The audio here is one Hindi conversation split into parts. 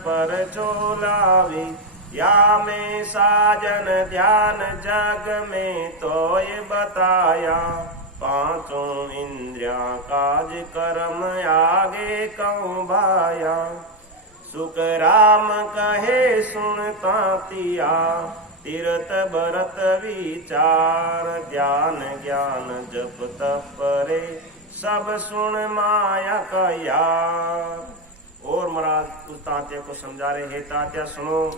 पर चोलावी। या में साजन ध्यान जग में तो ये बताया। पांचों इंद्रिया काज कर्म आगे कऊँ भाया। सुख राम कहे सुनता तिया। तीर्थ भरत विचार। ध्यान ज्ञान जप तप रे सब सुन माया का यार। और महाराज उस तात्या को समझा रहे, हे तात्या सुनो,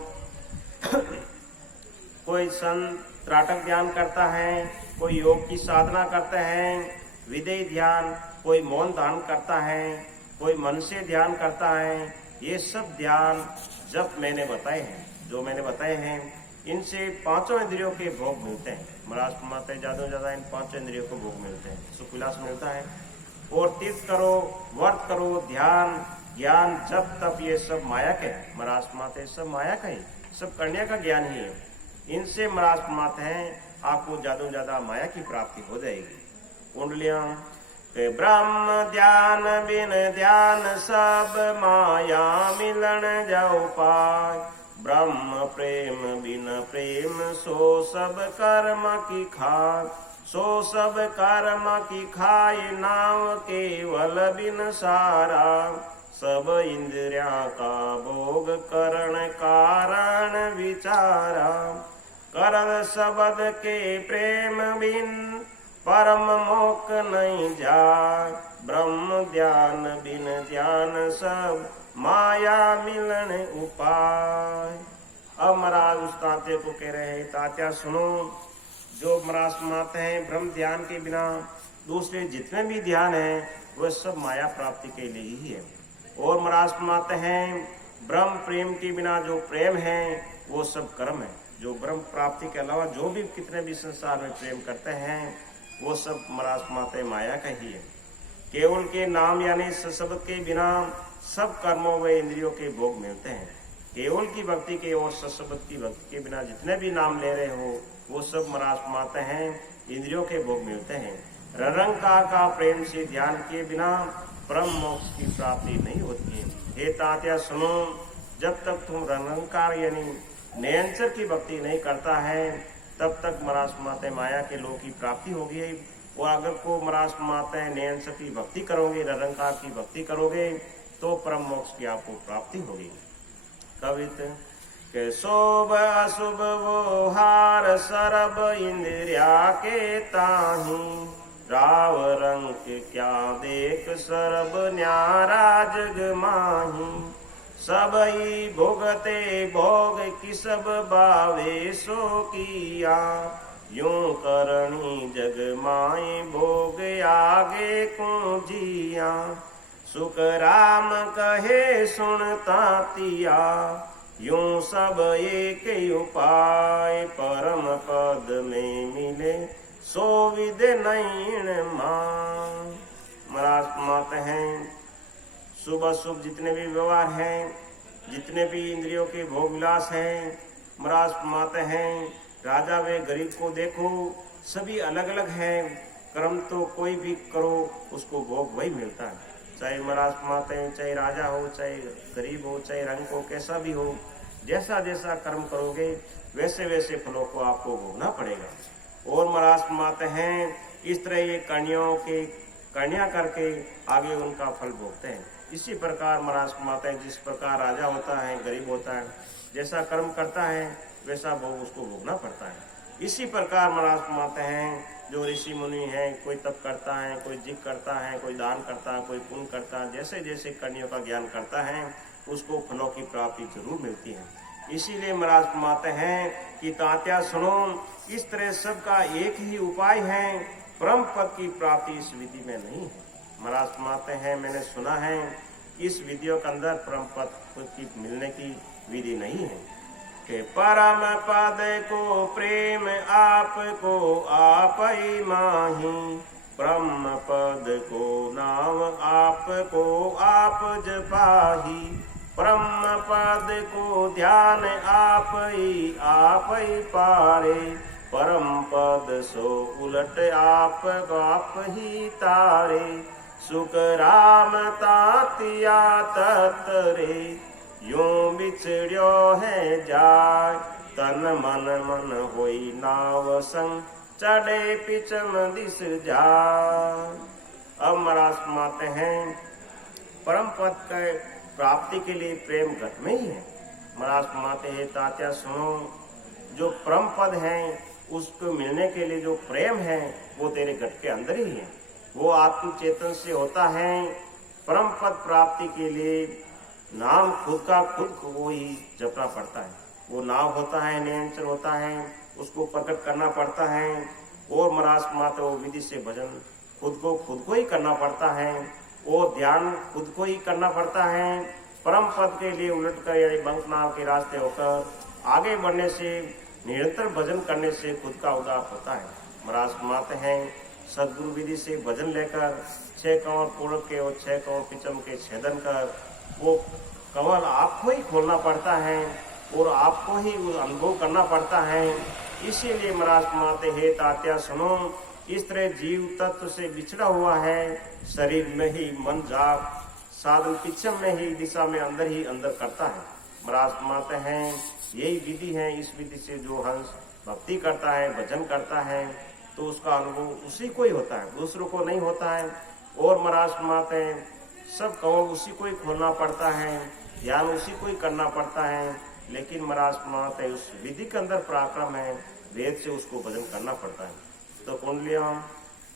कोई संत त्राटक ध्यान करता है, कोई योग की साधना करते हैं, विदेह ध्यान, कोई मौन ध्यान करता है, कोई मन से ध्यान करता है। ये सब ध्यान जब मैंने बताए हैं, जो मैंने बताए हैं, इनसे पांचों इंद्रियों के भोग मिलते हैं। महाराज फरमाते हैं ज्यादा से ज्यादा इन पांचों इंद्रियों को भोग मिलते हैं, सुख विलास मिलता है। और तीर्थ करो, व्रत करो, ध्यान ज्ञान जब तब, ये सब माया के हैं। महाराज फरमाते हैं सब माया का ही, सब करने का ज्ञान ही है। इनसे महाराज फरमाते हैं आपको ज्यादा से ज्यादा माया की प्राप्ति हो जाएगी। कुंडलियां ब्रह्म ध्यान बिन ध्यान सब माया मिलन जाओ पाय। ब्रह्म प्रेम बिन प्रेम सो सब कर्म की खाय। सो सब कर्म की खाय नाम केवल बिन सारा। सब इंद्रिया का भोग करण कारण विचारा। करन शब्द के प्रेम बिन परम मोक नहीं जाय। ब्रह्म ध्यान बिन ध्यान सब माया मिलन उपाय। अब महाराज उस तात्या को कह रहे हैं, तात्या सुनो, जो महाराज सुनाते हैं ब्रह्म ध्यान के बिना दूसरे जितने भी ध्यान हैं वह सब माया प्राप्ति के लिए ही है। और महाराज सुनाते हैं ब्रह्म प्रेम के बिना जो प्रेम है वो सब कर्म है। जो ब्रह्म प्राप्ति के अलावा जो भी कितने भी संसार में प्रेम करते हैं वो सब महाराज फरमाते माया का ही है। केवल के नाम यानी सशब्द के बिना सब कर्मों व इंद्रियों के भोग मिलते हैं। केवल की भक्ति के और सशब्द की भक्ति के बिना जितने भी नाम ले रहे हो वो सब महाराज फरमाते हैं इंद्रियों के भोग मिलते हैं। निरंकार का प्रेम से ध्यान के बिना परम मोक्ष की प्राप्ति नहीं होती है। हे तात्या सुनो, जब तक तुम निरंकार यानी निरंतर की भक्ति नहीं करता है तब तक महाराज फरमाते माया के लोक की प्राप्ति होगी। और अगर को महाराज फरमाते हैं निरंतर की भक्ति करोगे, निरंकार की भक्ति करोगे तो परम मोक्ष की आपको प्राप्ति होगी। कवित के शोभ अशुभ वो हार सरब इंद्रिया के ताही। राव रंग के क्या देख सरब न्यारा जग माही। सबई भोगते भोग की सब बावे सो किया। यूं करणी जग माए भोग आगे को जिया। सुख राम कहे सुनता तिया। यूं सब एक उपाय परम पद में मिले सो विद नैण मान। महाराज फरमाते हैं शुभ अशुभ जितने भी व्यवहार हैं, जितने भी इंद्रियों के भोग विलास हैं, महाराज फरमाते हैं राजा व गरीब को देखो सभी अलग अलग हैं। कर्म तो कोई भी करो उसको भोग वही मिलता है। चाहे महाराज फरमाते हैं चाहे राजा हो, चाहे गरीब हो, चाहे रंग हो, कैसा भी हो, जैसा जैसा कर्म करोगे वैसे वैसे फलों को आपको भोगना पड़ेगा। और महाराज फरमाते हैं इस तरह ये कन्या करके आगे उनका फल भोगते हैं। इसी प्रकार महाराज फरमाते हैं जिस प्रकार राजा होता है, गरीब होता है, जैसा कर्म करता है वैसा भोग उसको भोगना पड़ता है। इसी प्रकार महाराज फरमाते हैं जो ऋषि मुनि हैं, कोई तप करता है, कोई जिग करता है, कोई दान करता है, कोई पुण्य करता है, जैसे जैसे कन्या का ज्ञान करता है उसको फलों की प्राप्ति जरूर मिलती है। इसीलिए महाराज फरमाते हैं कि तात्या सुनो, इस तरह सबका एक ही उपाय है, परम पद की प्राप्ति इस विधि में नहीं है। महाराज फरमाते हैं मैंने सुना है इस विधियों के अंदर परम पद की मिलने की विधि नहीं है कि परम पद को प्रेम आपको आप ही माही। ब्रह्म पद को नाम आपको आप जपाही। ब्रह्म पद को ध्यान आप ही पारे। परम पद सो उलट आप ही तारे। सुख राम तातिया ततरे यूं बिछड़्यो है जाय, तन मन मन होई नाव संग, चढ़े पिछम दिस जाय। अब महाराज फरमाते हैं परम पद के प्राप्ति के लिए प्रेम घट में ही है। महाराज फरमाते हैं तात्या सुनो, जो परम पद है उसको मिलने के लिए जो प्रेम है वो तेरे घट के अंदर ही है। वो आत्म चेतन से होता है। परम पद प्राप्ति के लिए नाम खुद का खुद को ही जपना पड़ता है। वो नाम होता है, नियंत्रण होता है, उसको प्रकट करना पड़ता है। और महाराज माता वो विधि से भजन खुद को ही करना पड़ता है। वो ध्यान खुद को ही करना पड़ता है। परम पद के लिए उलट कर यानी बंक नाम के रास्ते होकर आगे बढ़ने से, निरंतर भजन करने से खुद का उद्धार होता है। महाराज फरमाते हैं सदगुरु विधि से भजन लेकर 6 कंवर पूर्व के और 6 कंवर पिछम के छेदन कर वो कंवल आपको ही खोलना पड़ता है और आपको ही अनुभव करना पड़ता है। इसीलिए महाराज फरमाते हे तात्या सुनो, इस तरह जीव तत्व से बिछड़ा हुआ है, शरीर में ही मन जाग, साधन पिछम में ही दिशा में अंदर ही अंदर करता है। महाराज फरमाते हैं यही विधि है। इस विधि से जो हंस भक्ति करता है, भजन करता है, तो उसका अनुभव उसी को ही होता है, दूसरों को नहीं होता है। और महाराज फरमाते हैं सब कंवल उसी को ही खोलना पड़ता है, ध्यान उसी को ही करना पड़ता है। लेकिन महाराज फरमाते हैं उस विधि के अंदर पराक्रम है, वेद से उसको भजन करना पड़ता है। तो कुंडलियों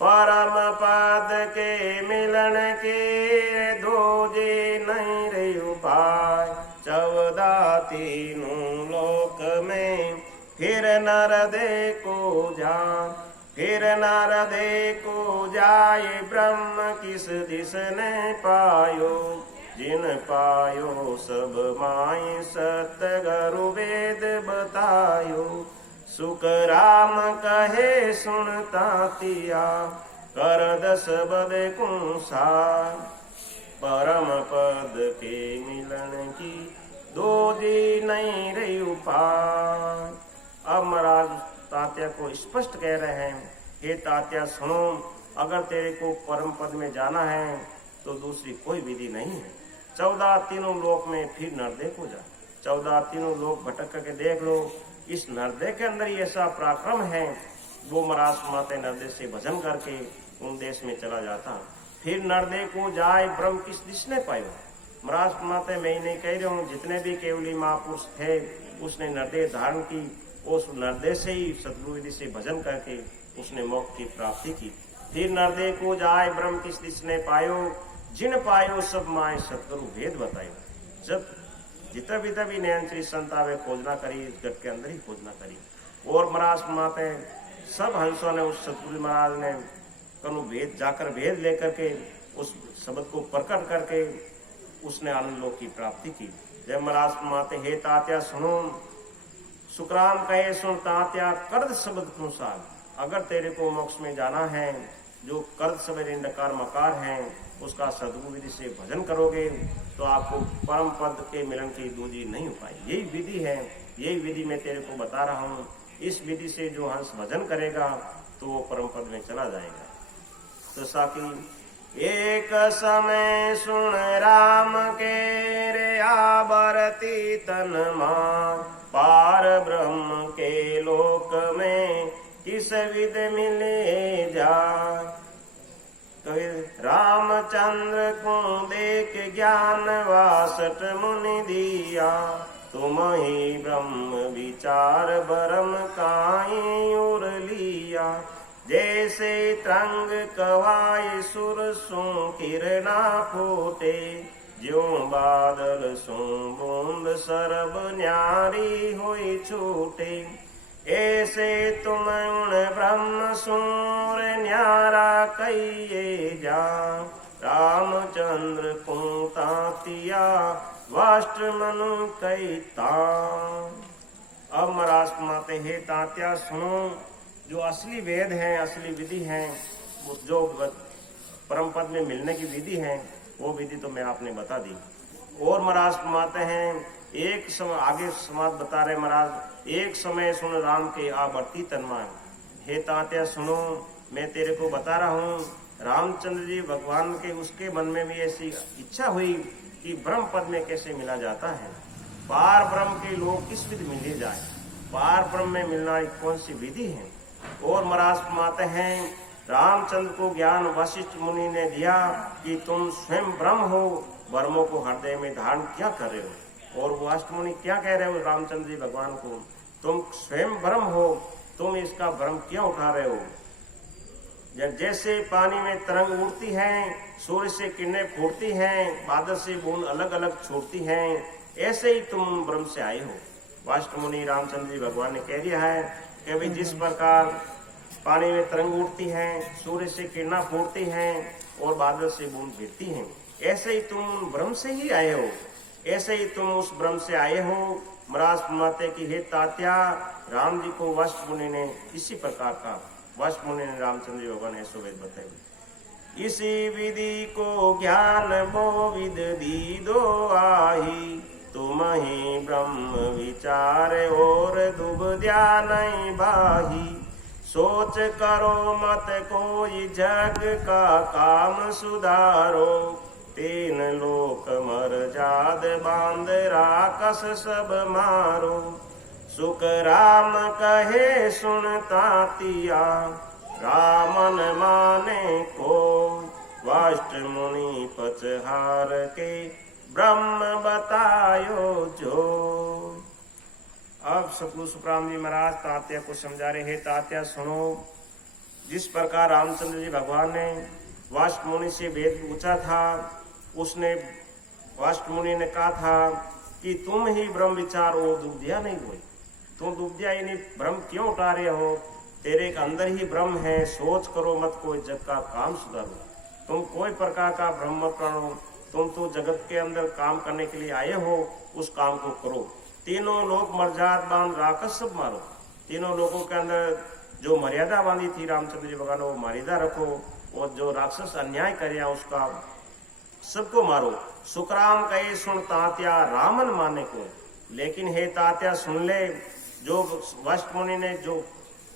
परम पद के मिलन के दोजे नहीं रही उपाय, 14 तीनों लोक में फिर नर दे को जान, फिर नर दे को जाए ब्रह्म किस दिस ने पायो, जिन पायो सब माय सतगुरु वेद बतायो, सुख राम कहे सुनता तिया, कर 10 बद कुंसार, परम पद के मिलन की दोजी नहीं रही उपाय। अब महाराज तात्या को स्पष्ट कह रहे हैं हे तात्या सुनो, अगर तेरे को परम पद में जाना है तो दूसरी कोई विधि नहीं है। 14 तीनों लोक में फिर नरदेह को जा, 14 तीनों लोक भटक करके देख लो। इस नरदेह के अंदर ही ऐसा पराक्रम है, वो महाराज माते नरदेह से भजन करके उन देश में चला जाता। फिर नरदेह को जाए ब्रह्म किस दिश ने पायो। महाराज माते मैं ही नहीं कह रहा हूँ, जितने भी केवली महापुरुष थे उसने नरदेह धारण की, उस नरदेह से ही सतगुरु विधि से भजन करके उसने मोक्ष की प्राप्ति की। फिर नरदेह को जाए ब्रह्म किस दिश ने पायो, जिन पायो सब माए सतगुरु भेद बतायो। जब जितना भी नयन श्री संत आवे खोजना करी, इस गट के अंदर ही खोजना करी। और महाराज फरमाते सब हंसों ने उस सतगुरु महाराज ने कनु भेद जाकर भेद लेकर के उस शब्द को प्रकट करके उसने आनंद लोक की प्राप्ति की। जब महाराज फरमाते हे तात्या सुनो, सुखराम कहे सुन तात्या, कर्द शब्द अनुसार अगर तेरे को मोक्ष में जाना है, जो कर्द शब्द नकार मकार है उसका सदगुरु विधि से भजन करोगे तो आपको परम पद के मिलन की दूजी नहीं हो पाई। यही विधि है, यही विधि मैं तेरे को बता रहा हूँ। इस विधि से जो हंस भजन करेगा तो वो परम पद में चला जाएगा। तो साकी एक समय सुन राम के रे आबरती तन मान, पार ब्रह्म के लोक में किस विध मिले जा। रामचंद्र को देख ज्ञान 62 मुनि दिया, तुम ही ब्रह्म विचार बरम काई उर लिया। जैसे तरंग कवाई सुर सो किरणा फूटे, ज्यों बादल सो बूंद सरब न्यारी हुई छूटे। ऐसे तुम उन ब्रह्म सूर न्यारा कहिए जा, रामचंद्र को तातिया वाष्ट मनु कहता। अब महाराज फरमाते हे तात्या सुनो, जो असली वेद है, असली विधि है, जो परम पद में मिलने की विधि है, वो विधि तो मैं आपने बता दी। और महाराज फरमाते हैं एक समय आगे समाज बता रहे महाराज, एक समय सुन राम के आवर्ती तन्मान। हे तात्या सुनो, मैं तेरे को बता रहा हूँ, रामचंद्र जी भगवान के उसके मन में भी ऐसी इच्छा हुई कि ब्रह्म पद में कैसे मिला जाता है। पार ब्रह्म के लोग किस विधि मिले जाए, पार ब्रह्म में मिलना कौन सी विधि है। और महाराज फरमाते हैं रामचंद्र को ज्ञान वशिष्ठ मुनि ने दिया कि तुम स्वयं ब्रह्म हो, ब्रह्मों को हृदय में धारण क्या कर रहे हो। और वशिष्ठ मुनि क्या कह रहे हो रामचंद्र जी भगवान को, तुम स्वयं ब्रह्म हो, तुम इसका भ्रम क्यों उठा रहे हो। जैसे पानी में तरंग उड़ती है, सूर्य से किरणें फूटती हैं, बादल से बूंद अलग अलग छोड़ती हैं, ऐसे ही तुम ब्रह्म से आए हो। वशिष्ठ मुनि रामचंद्र जी भगवान ने कह दिया है कि भाई जिस प्रकार पानी में तरंग उठती है, सूर्य से किरणें फूटती हैं और बादल से बूंद गिरती हैं, ऐसे ही तुम ब्रह्म से ही आए हो, ऐसे ही तुम उस ब्रह्म से आए हो। महाराज फरमाते कि हे तात्या, राम जी को वशिष्ठ मुनि ने इसी प्रकार का, वशिष्ठ मुनि ने रामचंद्र जी भगवान ने ऐसो वेद बताई। इसी विधि को ज्ञान वो विद दी दो आही, तुम ही ब्रह्म विचार और दुबद्या नहीं बाही। सोच करो मत कोई जग का काम सुधारो, तीन लोक मर जाद बांध राकस सब मारो। सुख राम कहे सुनता तिया, रामन माने को, वशिष्ठ मुनि पचहार के ब्रह्म बतायो जो। अब सतगुरु सुखराम जी महाराज तात्या को समझा रहे, हे तात्या सुनो, जिस प्रकार रामचंद्र जी भगवान ने वशिष्ठ मुनि से वेद पूछा था, उसने वशिष्ठ मुनि ने कहा था कि तुम ही ब्रह्म विचार और दुबद्या नहीं हुई, तुम दुबद्या यानी भ्रम क्यों उठा रहे हो, तेरे के अंदर ही ब्रह्म है। सोच करो मत कोई जग का काम सुधारो, तुम कोई प्रकार का भ्रम मत करो, तुम तो जगत के अंदर काम करने के लिए आए हो, उस काम को करो। तीनों लोग मर्यादा बांध राकस सब मारो, तीनों लोगों के अंदर जो मर्यादा बांधी थी रामचंद्र जी भगवान, वो मर्यादा रखो, और जो राक्षस अन्याय करे उसका सबको मारो। सुखराम कहे सुन तात्या, रामन माने को। लेकिन हे तात्या सुन ले, जो वशिष्ठ मुनि ने जो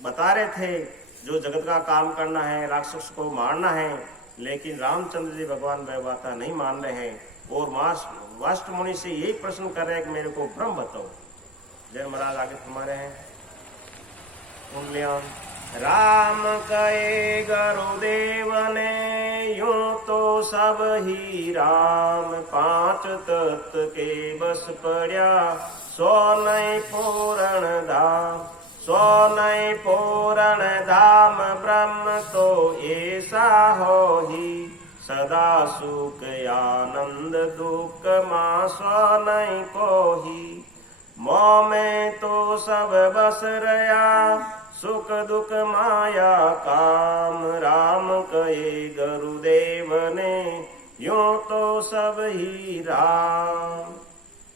बता रहे थे, जो जगत का काम करना है, राक्षस को मारना है, लेकिन रामचंद्र जी भगवान वह बात नहीं मान रहे हैं और वशिष्ठ मुनि से यही प्रश्न कर रहे हैं कि मेरे को ब्रह्म बताओ। जय महाराज आगे फरमा रहे हैं, राम कहे गुरुदेव ने, यूं तो सब ही राम, पांच तत्व के बस पड़ा, सो नहीं पूर्ण धाम, सो नहीं पूर्ण धाम ब्रह्म तो ऐसा हो ही, सदा सुख आनंद दुख मां सो नहीं को ही। मोह में तो सब बस रया, सुख दुख माया काम, राम कहे गुरुदेव ने, यूं तो सब ही राम।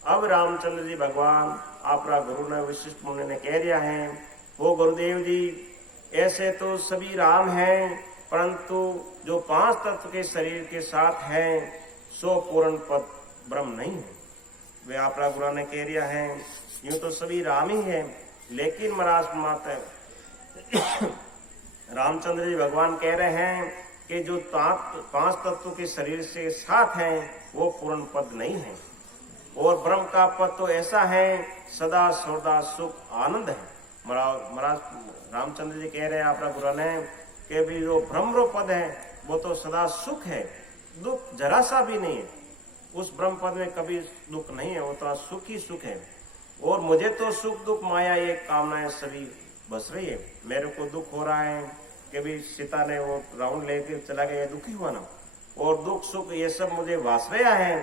अब रामचंद्र जी भगवान आपका गुरु ने वशिष्ठ मुनि ने कह दिया है, वो गुरुदेव जी ऐसे तो सभी राम हैं, परंतु जो पांच तत्व के शरीर के साथ है सो पूर्ण पद ब्रह्म नहीं है। वे आपका गुरु ने कह दिया है यूं तो सभी राम ही है, लेकिन महाराज माता रामचंद्र जी भगवान कह रहे हैं कि जो पांच तत्व के शरीर से साथ हैं वो पूर्ण पद नहीं है, और ब्रह्म का पद तो ऐसा है सदा सदा सुख आनंद है। महाराज रामचंद्र जी कह रहे हैं आपका गुरु ने कि भी जो ब्रह्म पद है वो तो सदा सुख है, दुख जरा सा भी नहीं है। उस ब्रह्म पद में कभी दुख नहीं है, वो तो सुख ही सुख है। और मुझे तो सुख दुख माया ये कामनाएं सभी बस रही है। मेरे को दुख हो रहा है कि भी सीता ने वो रावण लेकर चला गया, दुखी हुआ ना, और दुख सुख ये सब मुझे वास रहा है।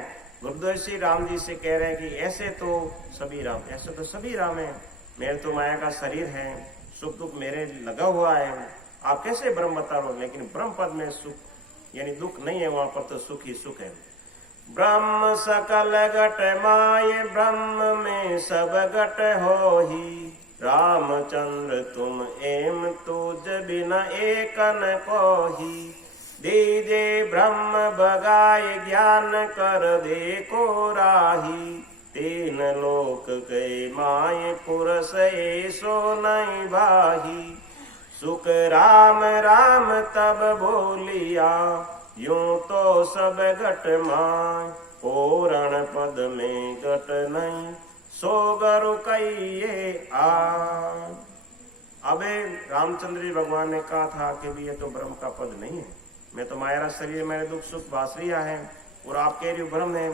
गुरुदेव श्री राम जी से कह रहे हैं कि ऐसे तो सभी राम, ऐसे तो सभी राम है, मेरे तो माया का शरीर है, सुख दुख मेरे लगा हुआ है, आप कैसे ब्रह्म बता रहे हो। लेकिन ब्रह्म पद में सुख यानी दुख नहीं है, वहां पर तो सुख ही सुख है। ब्रह्म सकल घट माये, ब्रह्म में सब घट हो ही, रामचंद्र तुम एम तुझ बिना एकन को ही। दीजे ब्रह्म बगाए ज्ञान कर देखो राही, तीन लोक के माये पुरुष ऐसो नहीं भाही। सुख राम राम तब बोलिया, यूं तो सब घट माय, पूर्ण पद में घट नहीं कहिए आ। अबे रामचंद्र जी भगवान ने कहा था कि भी ये तो ब्रह्म का पद नहीं है, मैं तो माया शरीर मेरे दुख सुख बासरिया है और आप कह रही हो ब्रह्म है।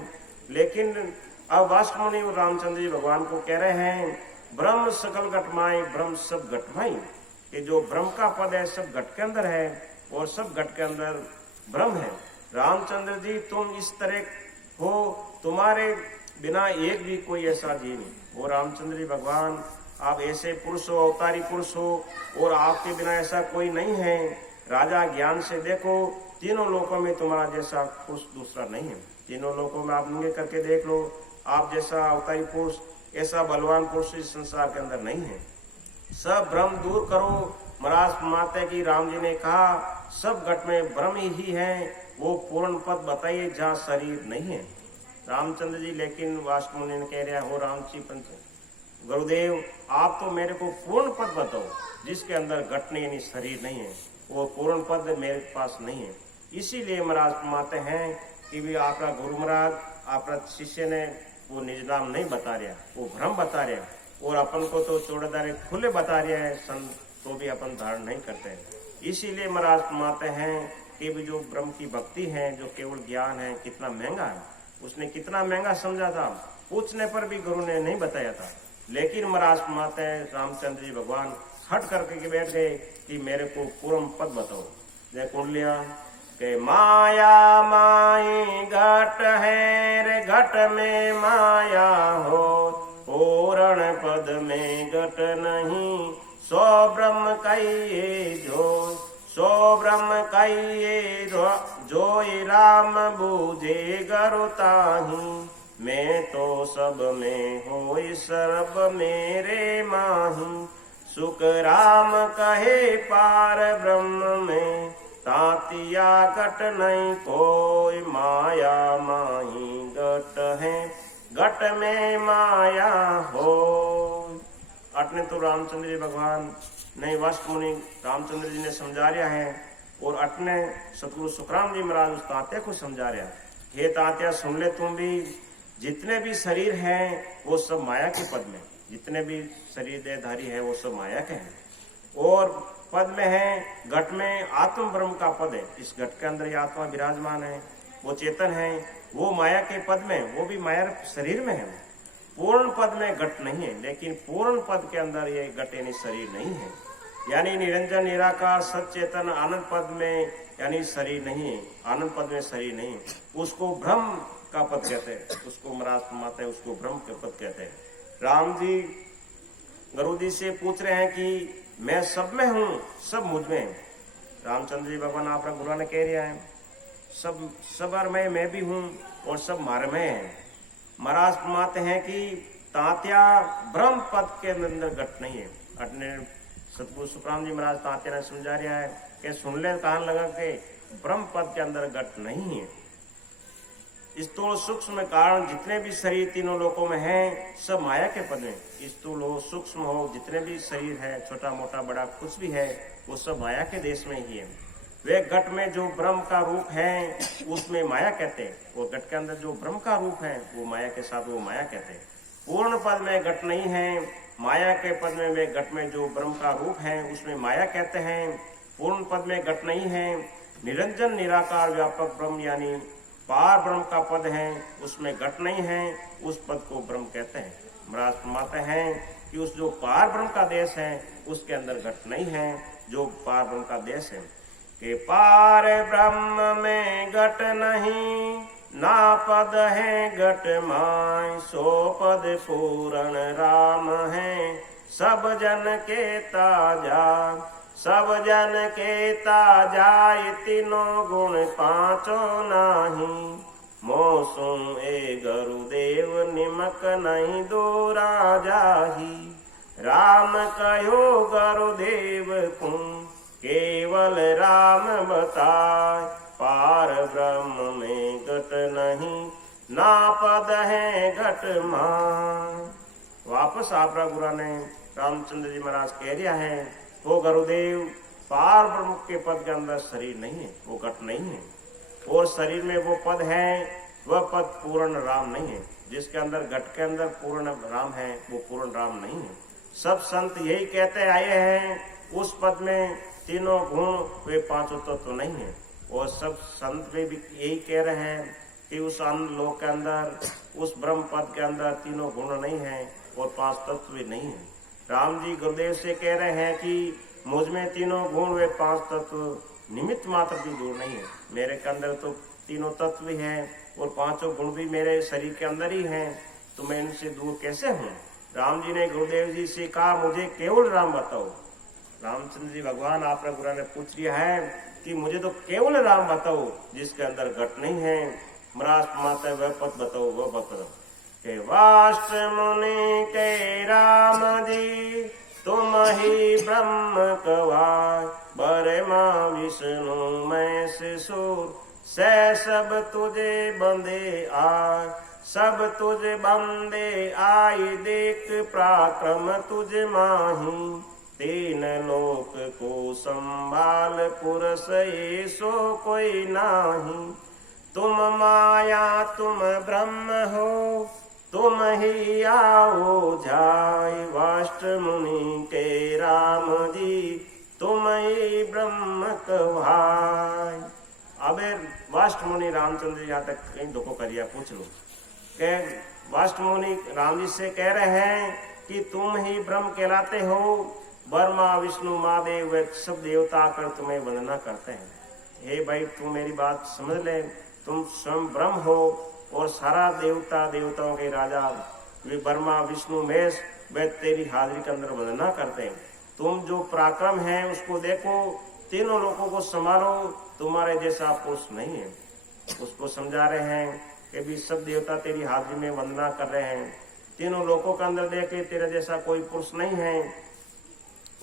लेकिन अब वाष्ट मुनि और रामचंद्र जी भगवान को कह रहे हैं ब्रह्म सकल घटमाई, ब्रह्म सब घटमाई, कि जो ब्रह्म का पद है सब घट के अंदर है और सब घट के अंदर ब्रह्म है। रामचंद्र जी तुम इस तरह हो, तुम्हारे बिना एक भी कोई ऐसा जीव नहीं। वो रामचंद्र जी भगवान आप ऐसे पुरुष हो, अवतारी पुरुष हो और आपके बिना ऐसा कोई नहीं है। राजा ज्ञान से देखो, तीनों लोकों में तुम्हारा जैसा पुरुष दूसरा नहीं है। तीनों लोकों में आप नंगे करके देख लो, आप जैसा अवतारी पुरुष, ऐसा बलवान पुरुष इस संसार के अंदर नहीं है। सब भ्रम दूर करो। महाराज माता की राम जी ने कहा सब घट में ब्रह्म ही है, वो पूर्ण पद बताइए जहाँ शरीर नहीं है। रामचंद्र जी लेकिन वाष्ट मुनि ने कह रहा हो राम जी पंच गुरुदेव आप तो मेरे को पूर्ण पद बताओ जिसके अंदर घट नहीं यानी शरीर नहीं है, वो पूर्ण पद मेरे पास नहीं है। इसीलिए महाराज माते हैं कि भी आपका गुरु महाराज आपका शिष्य ने वो निज नाम नहीं बता रहा, वो भ्रम बता रहा और अपन को तो चौड़ादारे खुले बता रहा है, संत तो भी अपन धारण नहीं करते। इसीलिए महाराज माते हैं कि भी जो ब्रह्म की भक्ति है, जो केवल ज्ञान है, कितना महंगा है। उसने कितना महंगा समझा था, पूछने पर भी गुरु ने नहीं बताया था। लेकिन महाराज माते रामचंद्र जी भगवान हट करके बैठ गए कि मेरे को पूर्ण पद बताओ। जय कुंडलिया के माया माई घट है रे, घट में माया हो, पूर्ण पद में घट नहीं, सो ब्रह्म कहिए जो, सो ब्रह्म कहिए जो राम बूझे गरुताही, मैं तो सब में हो सर्ब मेरे माही, सुख राम कहे पार ब्रह्म में, तातिया घट नहीं कोई, माया माही घट है, घट में माया हो। अटने तो रामचंद्र जी भगवान नहीं वाष्ट मुनि रामचंद्र जी ने समझा रहा है और अटने सतगुरु सुखराम जी महाराज उस तात्या को समझा रहा है। हे तात्या सुन ले तुम भी, जितने भी शरीर हैं वो सब माया के पद में, जितने भी शरीर देहधारी है वो सब माया के हैं और पद में है, घट में आत्म ब्रह्म का पद है। इस घट के अंदर ये आत्मा विराजमान है, वो चेतन है, वो माया के पद में, वो भी माया शरीर में है। पूर्ण पद में घट नहीं है, लेकिन पूर्ण पद के अंदर ये घट यानी शरीर नहीं है। यानी निरंजन निराकार सचेतन आनंद पद में यानी शरीर नहीं है, आनंद पद में शरीर नहीं है, उसको ब्रह्म का पद कहते हैं, उसको महाराज माता है उसको ब्रह्म के पद कहते हैं। राम जी गुरु जी से पूछ रहे हैं कि मैं सब में हूँ, सब मुझ में है। रामचंद्र जी भगवान आपका गुरु ने कह रहा है सब में मैं भी हूँ और सब मार में है। महाराज माते हैं कि तात्या ब्रह्म पद के अंदर घट नहीं है। अपने सतगुरु सुखराम जी महाराज तात्या ने समझा रहा है कि सुन ले कान लगा के ब्रह्म पद के अंदर घट नहीं है। स्थूल सूक्ष्म कारण जितने भी शरीर तीनों लोकों में हैं सब माया के पद में, स्थूल हो सूक्ष्म हो जितने भी शरीर है, छोटा मोटा बड़ा कुछ भी है, वो सब माया के देश में ही है। वे घट में जो ब्रह्म का रूप है उसमें माया कहते हैं, वो घट के अंदर जो ब्रह्म का रूप है वो माया के साथ वो माया कहते हैं। पूर्ण पद में घट नहीं है, माया के पद में वे घट में जो ब्रह्म का रूप है उसमें माया कहते हैं। पूर्ण पद में घट नहीं है, निरंजन निराकार व्यापक ब्रह्म यानी पार ब्रह्म का पद है, उसमें घट नहीं है, उस पद को ब्रह्म कहते हैं। महाराज फरमाते हैं कि उस जो पार ब्रह्म का देश है उसके अंदर घट नहीं है, जो पार ब्रह्म का देश है कि पार ब्रह्म में घट नहीं, ना पद है घट माय, सो पद पूर्ण राम है, सब जन के ताजा, सब जन के ताजा, तीनों गुण पांचों नाही, मौसम ए गुरुदेव निमक नहीं दोरा जाही, राम कहो गुरुदेव को केवल राम बताए, पार ब्रह्म में घट नहीं, ना पद है घट मां। वापस आपरा गुरु ने रामचंद्र जी महाराज कह दिया है वो गुरुदेव पार ब्रह्म के पद के अंदर शरीर नहीं है, वो घट नहीं है, और शरीर में वो पद है, वह पद पूर्ण राम नहीं है। जिसके अंदर घट के अंदर पूर्ण राम है वो पूर्ण राम नहीं है। सब संत यही कहते आए हैं उस पद में तीनों गुण वे पांचों तत्व तो नहीं है। और सब संत भी यही कह रहे हैं कि उस अन्य लोक के अंदर उस ब्रह्म पद के अंदर तीनों गुण नहीं है और पांच तत्व भी नहीं है। राम जी गुरुदेव से कह रहे हैं कि मुझ में तीनों गुण वे पांच तत्व निमित्त मात्र भी दूर नहीं है। मेरे के अंदर तो तीनों तत्व भी हैं और पांचों गुण भी मेरे शरीर के अंदर ही हैं, तो मैं इनसे दूर कैसे हूँ। राम जी ने गुरुदेव जी से कहा मुझे केवल राम बताओ। रामचंद्र जी भगवान आपने गुरु ने पूछ लिया है कि मुझे तो केवल राम बताओ जिसके अंदर घट नहीं है, मरास माता वह पद बताओ वह बताओ। के वाष्ट मुनि के राम जी तुम ही ब्रह्म कवाय, बरमा विष्णु मैं शिशुर से सब तुझे बंदे आय। सब तुझे बंदे आई देख पराक्रम तुझ माही, तीन लोक को संभाल पुरुष ऐसो कोई नाही। तुम माया तुम ब्रह्म हो तुम ही आओ जाय, वाष्ट मुनि के राम जी तुम ही ब्रह्म कहाय। अब वाष्ट मुनि रामचंद्र यहाँ तक कहीं दुखो करिया पूछ लो के वाष्ट मुनि राम जी से कह रहे हैं कि तुम ही ब्रह्म कहलाते हो, ब्रह्मा विष्णु महादेव वे सब देवता आकर तुम्हें वंदना करते हैं। हे भाई तू मेरी बात समझ ले, तुम स्वयं ब्रह्म हो और सारा देवता देवताओं के राजा वे ब्रह्मा विष्णु महेश वे तेरी हाजिरी के अंदर वंदना करते हैं। तुम जो पराक्रम है उसको देखो, तीनों लोगों को संभालो, तुम्हारे जैसा पुरुष नहीं है। उसको समझा रहे हैं कि भी सब देवता तेरी हाजिरी में वंदना कर रहे हैं, तीनों लोगों के अंदर देखे तेरे जैसा कोई पुरुष नहीं है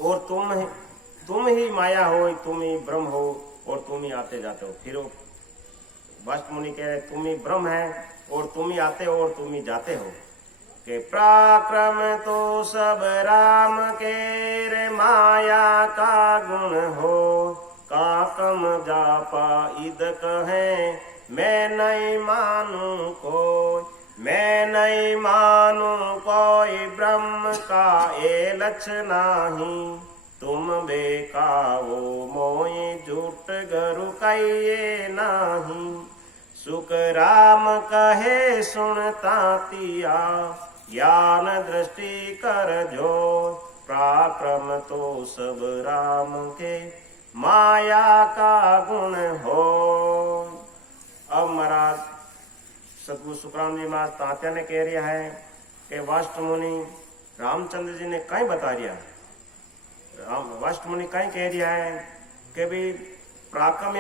और तुम ही माया हो, तुम ही ब्रह्म हो और तुम ही आते जाते हो। फिर वाष्ट मुनि कह रहे तुम ही ब्रह्म है और तुम ही आते हो और तुम ही जाते हो। के पराक्रम तो सब राम के रे माया का गुण हो, काकम जापा इद कहे मैं नहीं मानू कोई। मैं नहीं मानू कोई ब्रह्म का ये लक्ष्य नाही, तुम बेकावो मोई झूठ गरु कहिए नाही। सुख राम कहे सुनता तिया, ज्ञान दृष्टि कर जो, पराक्रम तो सब राम के माया का गुण हो। अब महाराज सतगुरु सुखराम जी महाराज तात्या ने कह रहा है कि वाष्ट मुनि रामचंद्र जी ने कहीं बता दिया, वाष्ट मुनि कहीं कह रहा है कि भी पराक्रम